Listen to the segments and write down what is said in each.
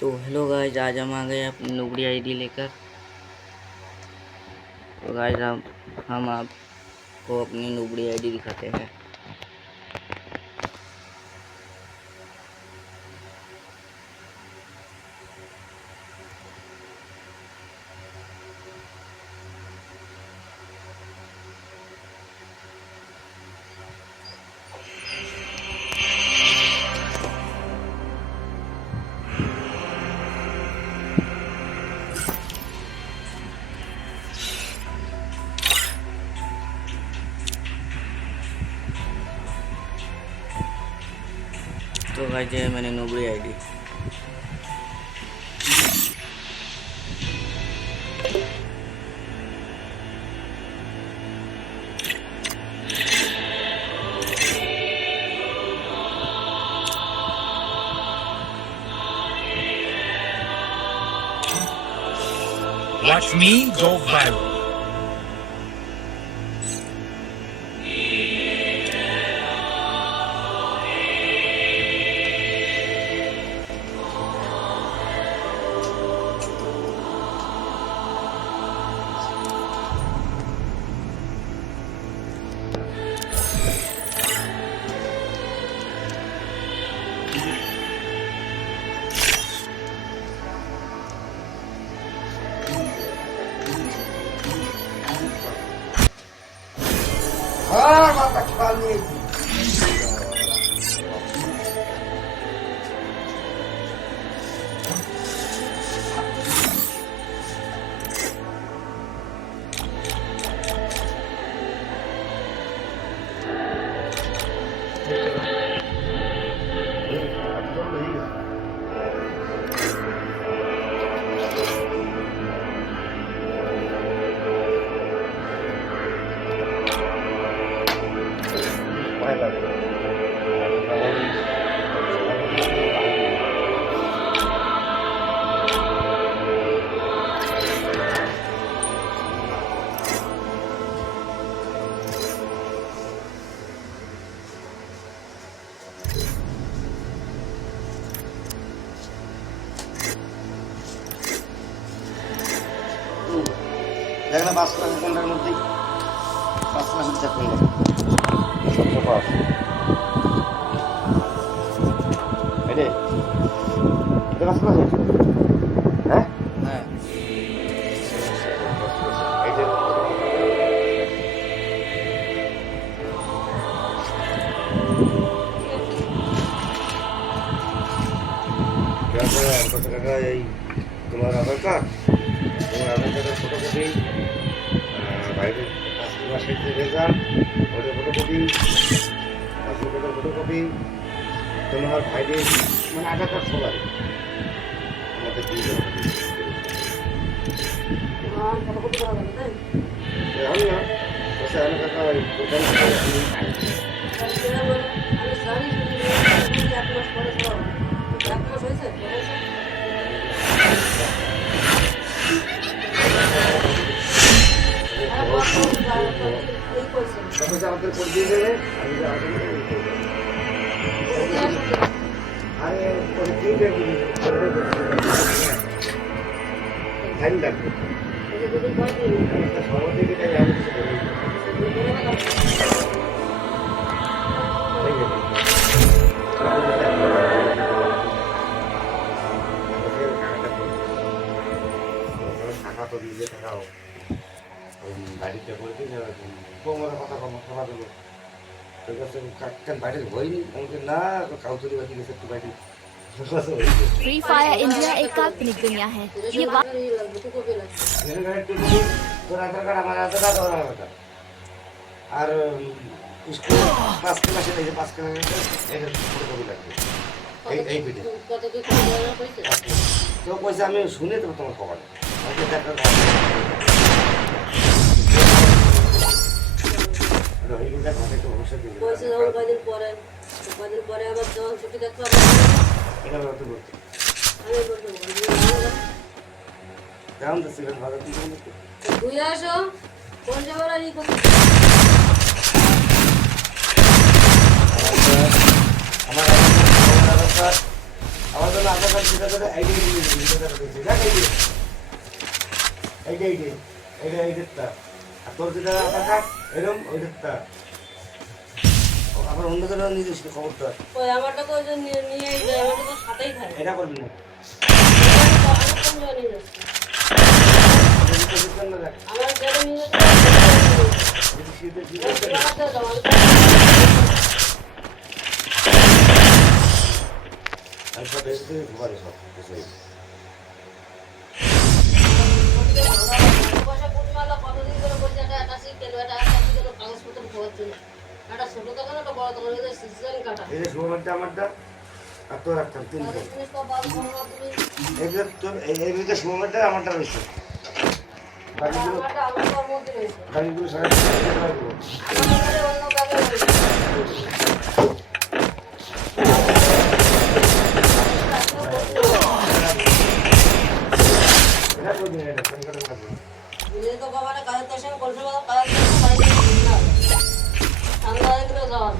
तो hello guys, आज हम आ गए अपनी नुबड़ी आईडी लेकर। तो गाइस हम आपको अपनी नुबड़ी आईडी दिखाते हैं। तो गाइस ये है मैंने नुबड़ी ID. Watch me go viral. mata kali. দেখলে 5 ঘন্টার মধ্যেই 5 মাসের চাকরি এটা এটা 5 মাস হ্যাঁ হ্যাঁ এইটা কত টাকা এই তোমার আধার কার্ড তোমার আধার কার্ডের ফটোকপি বাইরে মাসের যে রেজাল্ট ওটার ফটোকপি পাসপোর্টের ফটোকপি তোমার ভাইদের মানে আধার কার্ড সবার আমাদের দিয়ে হবে না বসে আমি কাকা ওই টোটাল আমাদের করে দিয়ে দেবে আমি করে দিয়ে দেবো টাইম লাগবে সবার দিকে তাই আমি টাকা তো দিয়ে টাকাও বাড়িতে বলছি বৌমার কথা খাওয়া দেবো তোর কাছে কাকান বাড়ির হয়নি আমাকে না কাউচুরি বাকি গেছে একটু বাড়ি फ्री फायर इंडिया एक काल्पनिक दुनिया है ये তোর আধার কার্ড আমার আধার কার্ড ওর আধার কার্ড আর স্কুল 5 ক্লাসে নেই 5 ক্লাসে এর ফটোকপি লাগবে এই ভিডিও তো পয়সা আমি শুনে তো তোমার খবর আমাকে দেখা পরে আবার যখন ছুটি দেখতে তুই আসো কোন যাবার আর আমার জন্য আধার কার্ড যেটা করে আইডি দিয়ে দিবি যেটা রয়েছে দেখ এইটা আর তোর যেটা আধার কার্ড এরকম ওইটা আবার অন্য জায়গায় নিয়ে যাস খবরটা ওই আমারটা তো ওই যে নিয়ে যায় আমারটা তো সাথেই থাকে এটা করবি না আমি কোন জায়গায় নিয়ে যাচ্ছি আমার যেটা নিয়ে যাচ্ছি সব এসে ঘুমারে সব পয়সা পূর্ণিমালা কতদিন ধরে বলছে এটা অ্যাটাচি কেন এটা অ্যাটাচি কেন কাগজপত্র খোয়াচ্ছে না একটা ছোট দোকান একটা বড় দোকান এটা সিজন কাটা এই যে শুভমানটা আমারটা আর তোর একটা তিন তাহলে তুমি তো বাদ করো না তুমি এই যে তোর এই যে শুভমানটা আমারটা রয়েছে বাকিগুলো আমারটা আমার তোর মধ্যে রয়েছে বাকিগুলো সারা দেবো আমাদের অন্য কাজে রয়েছে এটা করবি না এটা ফোন করে লাগবে বুঝে তো বাবারে কাজের তো সঙ্গে কলসে বাবা কাজের তো বাইরে না ঠান্ডা হয়ে গেলে যাওয়া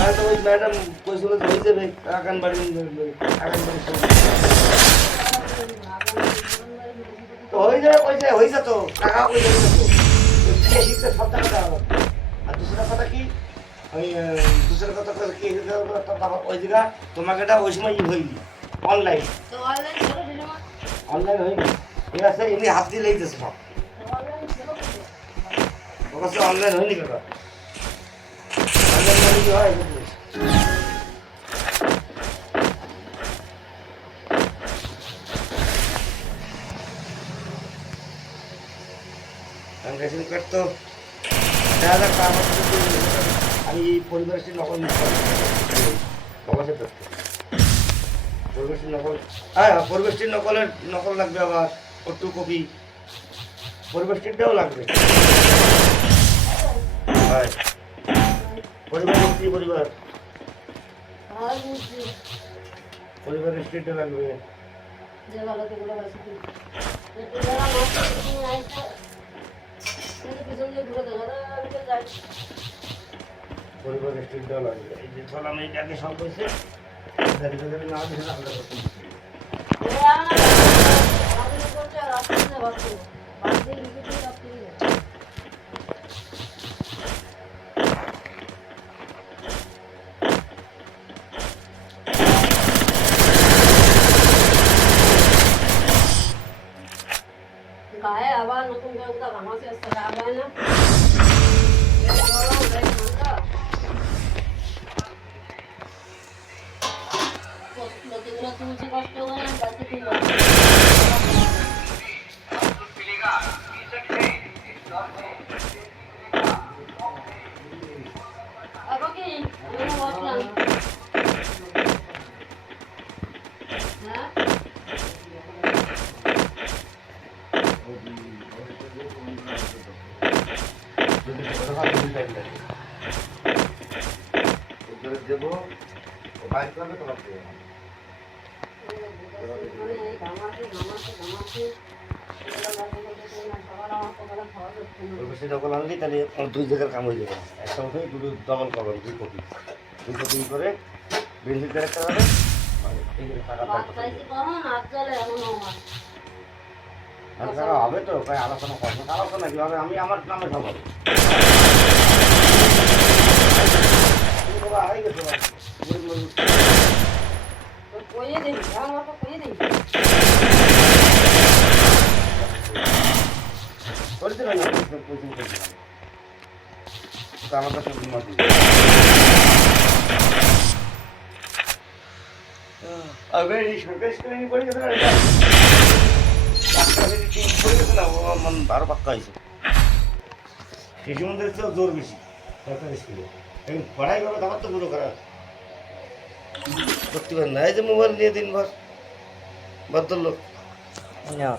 আর তো ওই ম্যাডাম কইছিল যে হয়ে যাবে আকান বাড়ি তো হয়ে যাবে হয়েছে তো টাকা হয়ে যাবে তো শিখতে সব টাকা দেওয়া হবে আর দুসরা কথা কি ওই দুসরা কথা কি ওই জায়গা তোমাকে এটা ওই সময় হয়নি অনলাইন অনলাইন হয়নি ঠিক আছে এমনি হাত দিয়ে লেগেছে সব ওর কাছে অনলাইন হয়নি কেন অনলাইন হলে কি হয় রেশন কার্ড তো আমি পরিবেশের নকল পরিবেশের নকল হ্যাঁ পরিবেশটির নকল লাগবে আবার ফটো কপি পরিবেশটিরটাও লাগবে হ্যাঁ পরিবার স্ত্রী পরিবারের স্ত্রীটা লাগবে যে ভালো তো গুলো আছে একটু যারা মাছ তুমি আইছো কিন্তু পিছন দিয়ে ঘুরে দেখা আমি তো যাই পরিবারের স্ত্রীটাও লাগবে এই যে ছলা আমি আগে সব হয়েছে না দিলে আমরা করতে গায়ে আবার নতুন করে কোথাও ঘামাসি আসতে আবার না তুলছি কষ্ট করে বাড়িতে তুলব আবার কি বসলাম হ্যাঁ দেবো বাইক করবে তোমার যখন আনলি তাহলে আমার 2 জায়গার কাম হয়ে যাবে একটা উঠে দুটো ডবল করবেন 2 কপি করে বেঞ্জিল ক্যারেক্টার হবে টাকা হবে তো তাই আলোচনা করবো আলোচনা কি হবে আমি আমার নামে সব হবে হয়ে গেছে কইয়ে দিই আমার তো কইয়ে দিই করতে পারি কোচিং করছিলাম আমার কাছে সরকারি স্কুলে পড়ে গেছে আরো পাক্কা হয়েছে শিশু মন্দিরের চেয়েও জোর বেশি সরকারি স্কুলে এখন পড়াই করবে আমার তো পুরো খারাপ করতে পারেন না এই যে মোবাইল নিয়ে দিনভর ভদ্রলোক না